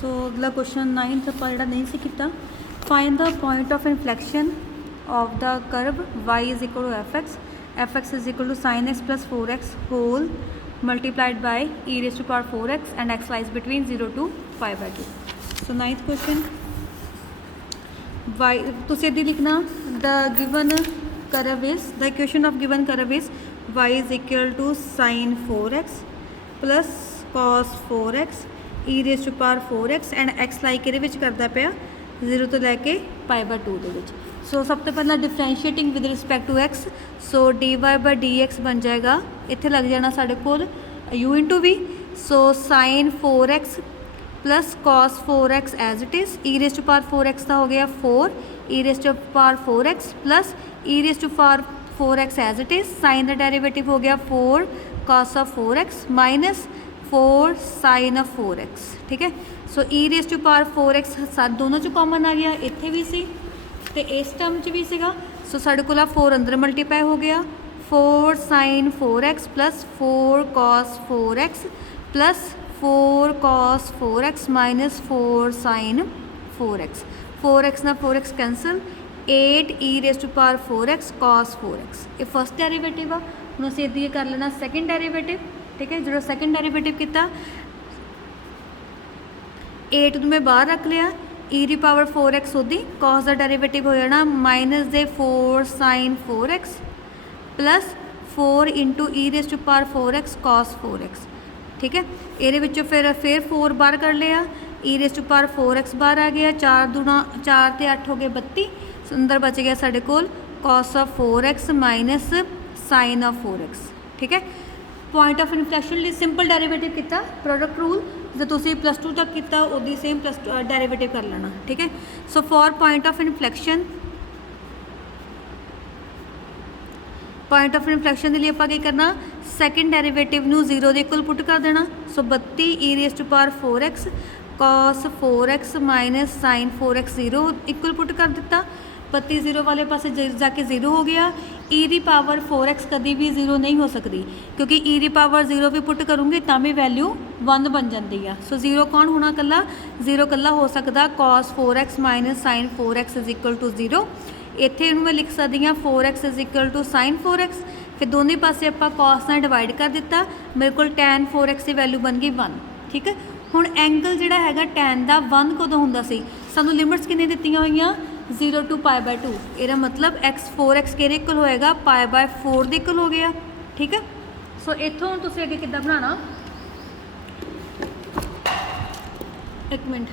सो अगला question 9th ਆਪਾਂ ਜਿਹੜਾ नहीं सी ਕੀਤਾ, find the point of inflection of the curve y is equal to fx is equal to sin x plus 4x whole multiplied by e raise to power 4x and x lies between 0 to π/2। So 9th question y तुसीं इदां लिखना the given curve is the equation of given curve is y is equal to sin 4x plus cos 4x e raise to power 4x and x like ये करता पाया 0 तो लैके π/2 दे विच। सो सब तो पहला differentiating with respect to x, so dy/dx बन जाएगा, इत्थे लग जाना साढ़े कोल u into v। So sin 4x plus cos 4x as it is, e raise to power 4x का हो गया 4 e raise to power 4x plus e raise to power 4x as it is, sine का derivative हो गया 4 cos of 4x minus 4 sin of 4x। ठीक है, सो e raise to power 4x दोनों चो कॉमन आ गया, इत्थे भी सी ते इस टर्म च भी सीगा। सो साढ़े कोल 4 अंदर मल्टीप्लाई हो गया 4 sin 4x plus 4 cos 4x plus 4 cos 4x minus 4 sin 4x, 4x ना 4x cancel 8 e raise to power 4x cos 4x। ये फर्स्ट डेरिवेटिव आ, हुण असीं इदां कर लेना सैकेंड डेरिवेटिव। ठीक है, जो सैकेंड डेरिवेटिव किया 8 मैं बाहर रख लिया, e दी पावर 4x होती cos का डेरिवेटिव हो जाना माइनस दे 4 sin 4x plus 4 into e raise to power 4x cos 4x। ठीक है, ये फिर 4 बाहर कर लिया, e raise to power 4x बाहर आ गया, 4 दूना 4 ते 8 हो गए 32, अंदर बच गया साढ़े कोल cos of 4x minus sin of 4x। ठीक है, पॉइंट ऑफ इन्फ्लैक्शन लिए सिंपल डेरिवेटिव किया, प्रोडक्ट रूल जो तुसी +2 तक किया उदी सेम +2 डेरिवेटिव कर लेना। ठीक है, सो फॉर पॉइंट ऑफ इन्फ्लैक्शन के लिए आप करना सैकेंड डेरिवेटिव नू 0 के इक्वल पुट कर देना। So 32 e raise to power 4x cos 4x minus sin 4x 0 equal put कर दिता, 32 0 वाले पासे जाके 0 हो गया। e दी पावर 4x कभी भी 0 नहीं हो सकती, क्योंकि e दी पावर 0 भी पुट करूँगी तो भी वैल्यू 1 बन जाती है। सो 0 कौन होना कला, 0 कला हो सकता cos 4x minus sin 4x is equal to 0। इत्थे मैं लिख सकती हाँ 4x is equal to sin 4x, फिर दोनों पासे आप cos नाल डिवाइड कर दिता, मेरे को tan 4x की वैल्यू बन गई 1। ठीक है, हुण एंगल जिहड़ा हैगा tan का 1 कदों हुंदा सी, सानूं लिमिट्स कितनी दित्तियां होईयां 0 to π/2, इसका मतलब x 4x के इक्वल होएगा π/4 के इक्वल हो गया। ठीक है, सो इत्थों हुण तुसीं अगे किद्दां बनाना, एक मिनट,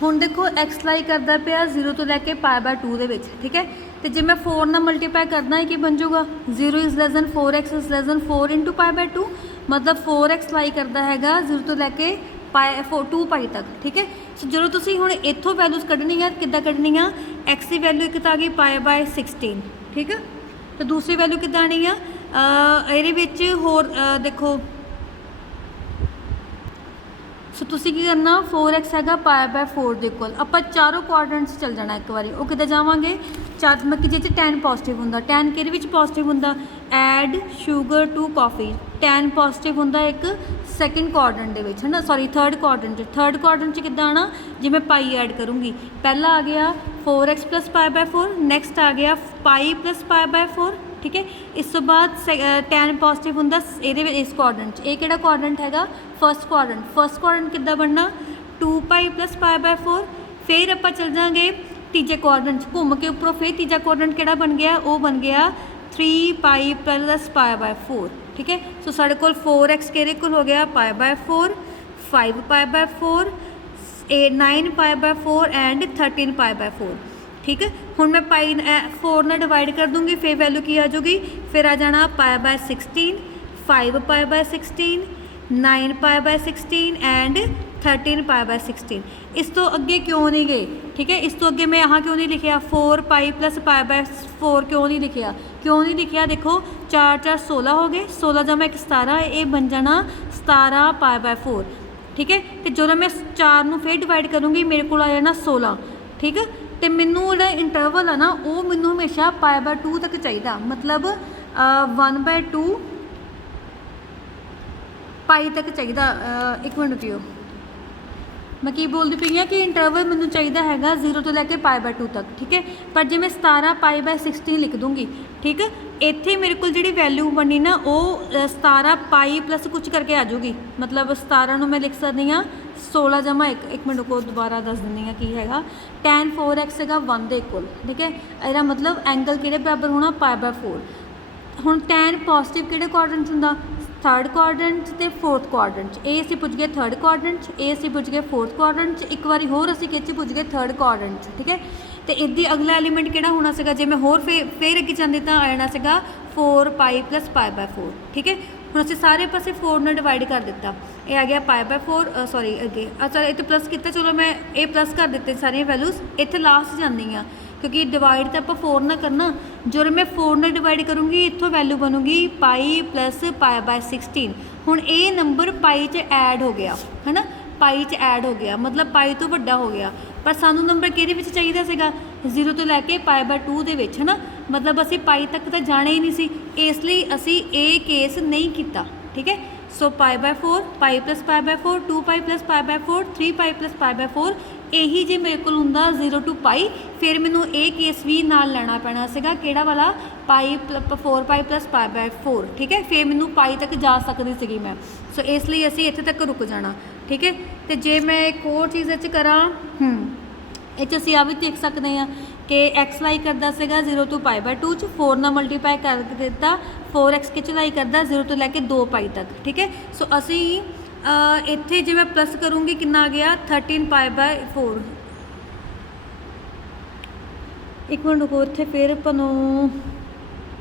हुण देखो x लाई करदा पिया 0 तो लैके π/2 दे विच। ठीक है, तो जे मैं 4 नाल मल्टीप्लाई करना है कि बन जाऊगा 0 is less than 4x is less than 4 into π/2, मतलब 4x लाई करता हैगा 0 तो लैके 2π तक। ठीक है, सो जो तुसीं हुण इत्थों वैल्यूज़ कढ़नी है किद्दां कढ़नी आ, x की वैल्यू एक तो आ गई π/16। ठीक है, तो दूसरी वैल्यू किद्दां आनी आ, इहदे विच होर देखो, सो तुसीं की करना 4x हैगा π/4 के इक्वल, आपां चारों क्वाड्रेंट्स चल जाना एक बारी, वो किद्दां जावांगे चार मतलब कि जिस tan पॉजिटिव हुंदा, tan किहदे विच पॉजिटिव हुंदा, add sugar to coffee, tan positive हुंदा एक सैकेंड क्वाड्रेंट दे विच है ना, सॉरी थर्ड क्वाड्रेंट च किद्दां आना, जे मैं पाई ऐड करूँगी, पहला आ गया 4x प्लस π/4, नैक्सट आ गया पाई प्लस π/4। ठीक है, इस तो बाद tan पॉजिटिव हुंदा इस क्वाड्रेंट, ये किहड़ा क्वाड्रेंट हैगा फर्स्ट क्वाड्रेंट किद्दां बनना 2π प्लस π/4। फिर आप चल जाएंगे तीजे क्वाड्रेंट घूम के उपरों, फिर तीजा क्वाड्रेंट किहड़ा बन गया, वो बन गया 3π प्लस π/4। ठीक है, सो साढ़े कोल 4x के इक्वल हो गया π/4, 5π/4, 9π/4 एंड 13π/4। ठीक है, हुण मैं पाई 4 ना डिवाइड कर दूँगी, फिर वैल्यू की आ जाऊगी, फिर आ जाना π/16, 5π/16, 9π/16 एंड 13π/16। इस तो अगे क्यों नहीं गए। ठीक है, इस तो अगे मैं यहाँ क्यों नहीं लिखिया 4π प्लस π/4 क्यों नहीं लिखिया, देखो 4 4 16 हो गए, 16 जमा 1 17, ये बन जाना 17π/4। ठीक है, तो जो मैं 4 में फिर डिवाइड करूँगी मेरे को आ जाना 16। ठीक है, तो मैनू जो इंटरवल है ना वो मैनू हमेशा π/2 तक चाहिए, मतलब 1/2 पाई तक चाहिए। एक मिनट रुकियो, मैं की बोलती पई हाँ कि इंटरवल मैनू चाहिए हैगा 0 तो लैके π/2 तक, ठीक है। पर जे मैं 17 π/16 लिख दूँगी, ठीक है, इत्थे मेरे को जी वैल्यू बनी ना वो 17 पाई प्लस कुछ करके आ जाऊगी, मतलब 17 मैं लिख सकती हाँ 16 जमा 1 मिनट को दोबारा दस दिनी हाँ की हैगा tan 4x है 1 के इक्वल, ठीक है। इसका मतलब एंगल कि बराबर होना π/4। हुण tan पॉजिटिव किहड़े क्वाड्रेंट हुंदा, थर्ड क्वाड्रेंट ते फोर्थ क्वाड्रेंट। ये असीं पुज गए थर्ड क्वाड्रेंट, ये असीं पुज गए फोर्थ क्वाड्रेंट, एक बारी होर असीं किहड़े पुज गए थर्ड क्वाड्रेंट, ठीक है। तो इसदी अगला एलीमेंट किहड़ा होना सीगा, जे मैं होर फिर अगे जांदी तां आ जाना सीगा 4 पाई प्लस π/4, ठीक है। हुण असीं सारे पासे 4 नाल डिवाइड कर दिता, ये आ गया π/4 सॉरी अगे अच्छा इत्थे प्लस किया, चलो मैं ये प्लस कर दिते सारियां वैल्यूज़, इत्थे लास्ट जांदी हाँ क्योंकि डिवाइड तो आप 4 ना करना, जो मैं 4 ना डिवाइड करूँगी इत्थों वैल्यू बनूगी पाई प्लस π/16। हुण ये नंबर पाई च ऐड हो गया है ना, पाई च ऐड हो गया मतलब पाई तो वड्डा हो गया, पर सानू नंबर किहदे विच चाहिदा सीगा 0 तो लैके π/2 दे विच, है ना, मतलब असी पाई तक तो जाना ही नहीं सी, इसलिए असी ये केस नहीं किया, ठीक है। So π/4 pi plus π/4 2 pi plus π/4 3 pi plus π/4, यही जे मेरे को हुंदा 0 टू पाई, फिर मैनू ये केस भी नाल लैना पैना सीगा किहड़ा वाला पाई 4 पाई प्लस π/4, ठीक है। फिर मैनू पाई तक जा सकती सीगी मैं, सो इसलिए असी इत्थे तक रुक जाना, ठीक है। तो जे मैं एक होर चीज़ करा ये असीं आ भी देख सकते हैं कि एक्स लाई करता सीगा 0 टू π/2 च 4 ना मल्टीप्लाई कर दिता, 4x की चलाई करता 0 तो लैके 2 पाई तक, ठीक है। सो असी इत्थे जे मैं प्लस करूँगी कितना आ गया 13 π/4, एक मिनट रुको इत्थे फिर पनू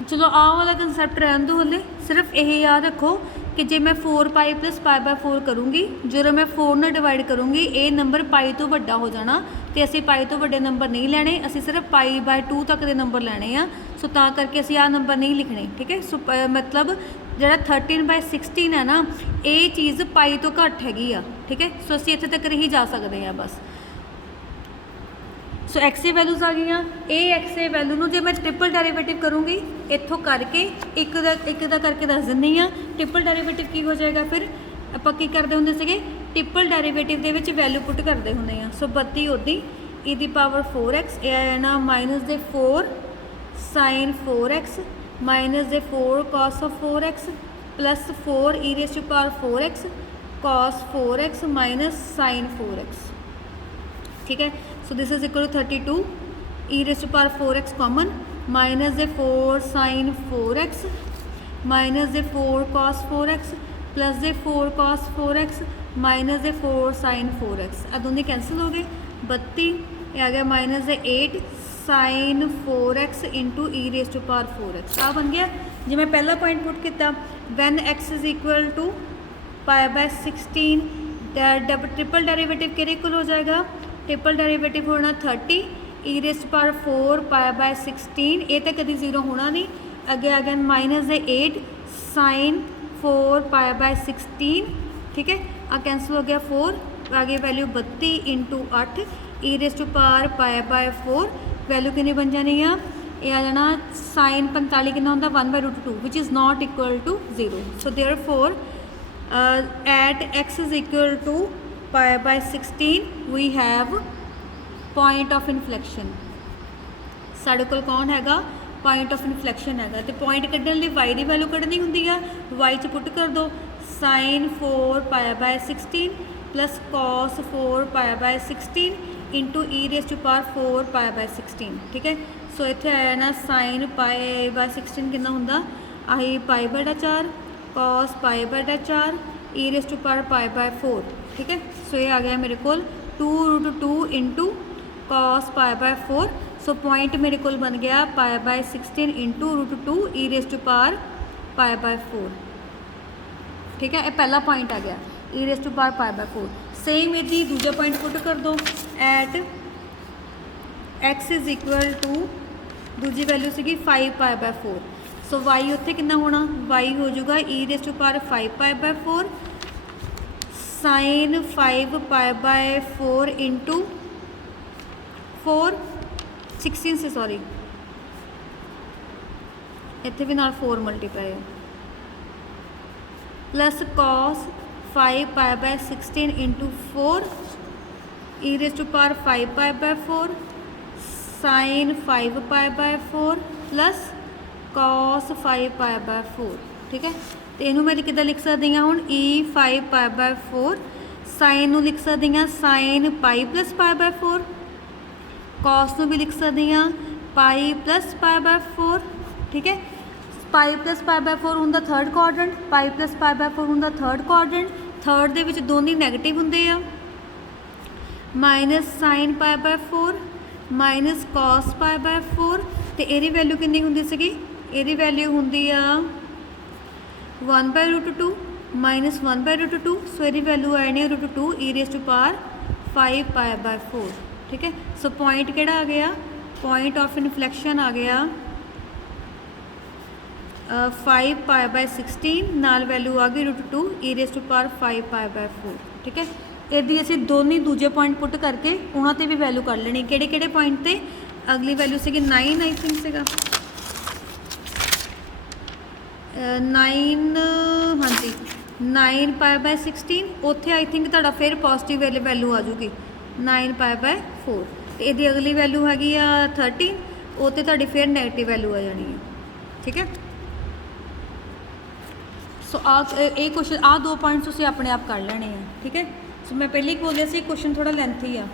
चलो आह वाला कंसैप्ट रहन दो हले, सिर्फ यही याद रखो कि जे मैं 4 पाई प्लस π/4 करूँगी, जो मैं 4 ना डिवाइड करूँगी ये नंबर पाई तो वड्डा हो जाना, तो असी पाई तो वड्डे नंबर नहीं लैने, असी सिर्फ π/2 तक के नंबर लैने आ, सो तां करके असी आ नंबर नहीं लिखने, ठीक है। सो मतलब जिहड़ा 13/16 है ना ये चीज़ पाई तो घट हैगी आ, ठीक है। सो असी इत्थे तक ही जा सकते हैं बस। सो एक्स ए वैल्यूज़ आ गई, ये एक्स ए वैल्यू में जो मैं ट्रिपल डेरीवेटिव करूँगी इत्थों करके एक दा करके दस दिंदी हाँ, ट्रिपल डेरीवेटिव की हो जाएगा, फिर आपां की करते होंदे सीगे triple derivative they which value put करते होंदे आ। सो 32 ओदी ई दी पावर 4x, ये आया ना -4 sin 4x -4 cos of 4x plus 4 e raise to power 4x cos 4x minus sin 4x, ठीक है। So this is equal to 32 e raise to power 4x common -4 sin 4x -4 cos 4x plus 4 cos 4x -4 sin 4x, आ दोनों cancel हो गए, 32 ये आ गया -8 sin 4x into e raise to power 4x, आ बन गया। जो मैं पहला पॉइंट पुट किया when x is equal to π/16, triple derivative किहदे इक्वल हो जाएगा, ट्रिपल डेरीवेटिव होना 30 ई रेज़ टू पावर 4 π/16, ये तो कभी 0 होना नहीं, अगे आ गया -8 sin 4 π/16, ठीक है। आ कैंसिल हो गया 4, आगे value 32 into 8 e raise to power π/4, value कितनी बन जानी है, ये आ जाना sin 45 कितना होंदा 1/√2 which is not equal to 0। So therefore at x is equal to π/16 we have point of inflection, साढ़े कोल कौन हैगा पॉइंट ऑफ इनफ्लैक्शन हैगा, तो पॉइंट कढ़ने लिए y की वैल्यू कढ़नी होंदी है, y च पुट कर दो sin 4 π/16 plus cos 4 π/16 into e raise to power 4 π/16, ठीक है। सो इत्थे आया ना sin π/16 कितना होंदा आही π/4 cos π/4 e raise to power π/4, ठीक है। सो ये आ गया मेरे को 2√2 इंटू cos π/4, सो पॉइंट मेरे को बन गया π/16 into √2 e raise to power π/4, ठीक है। ये पहला पॉइंट आ गया e raise to power π/4। Same यदि दूजा पॉइंट पुट कर दो at x is equal to दूजी वैल्यू सी 5 π/4, सो y उत्थे कितना होना y हो जाऊगा e raise to power 5 π/4 sin 5 π/4 into 16 से सॉरी इत्थे भी नाल 4 multiply plus cos 5 π/16 into 4 e raise to power 5 pi by 4 sine 5 pi by 4 plus cos 5 pi by 4। ठीक है, तो इनू मैं किदा लिख सकती हाँ हुण e 5 पाई बाय 4 साइन नू लिख सकती हाँ sine pi plus pi by 4 cos नू भी लिख सकती हाँ पाई प्लस पाई बाय 4। ठीक है, पाई प्लस पाई बाय 4 हुंदा third quadrant, pi plus pi by 4 हुंदा थर्ड क्वाड्रेंट, थर्ड दे विच दोनों नैगेटिव हुंदे आ। Minus sine pi by 4 minus cos pi by 4 तो इहदी वैल्यू कितनी हुंदी सीगी, इहदी वैल्यू हुंदी आ 1 by root 2 minus 1 by root 2, so इहदी वैल्यू आनी root 2 e raise to power 5 pi by 4। ठीक है, सो पॉइंट किहड़ा आ गया, पॉइंट ऑफ इनफ्लैक्शन आ गया 5 पाई बाय 16 नाल वैल्यू आ गई root 2 e raise to power 5 pi by 4। ठीक है, इहदी असीं दोनों दूजे पॉइंट पुट करके उन्हां ते भी वैल्यू कर लेनी। किहड़े पॉइंट ते, अगली वैल्यू सीगी 9 आई थिंक सीगा 9, हाँ जी 9 पाई बाय 16 उत्थे आई थिंक तुहाडा फिर पॉजिटिव वैल्यू आ जूगी 9 पाई बाय 4 तो इहदी अगली वैल्यू हैगी आ 13 उत्ते तुहाडी फिर नैगेटिव वैल्यू आ जानी है। ठीक है, सो क्वेश्चन दो पॉइंट्स तुसीं अपने आप कर लेने हैं। ठीक है, सो मैं पहले ही बोलिया सी क्वेश्चन थोड़ा लेंथी आ।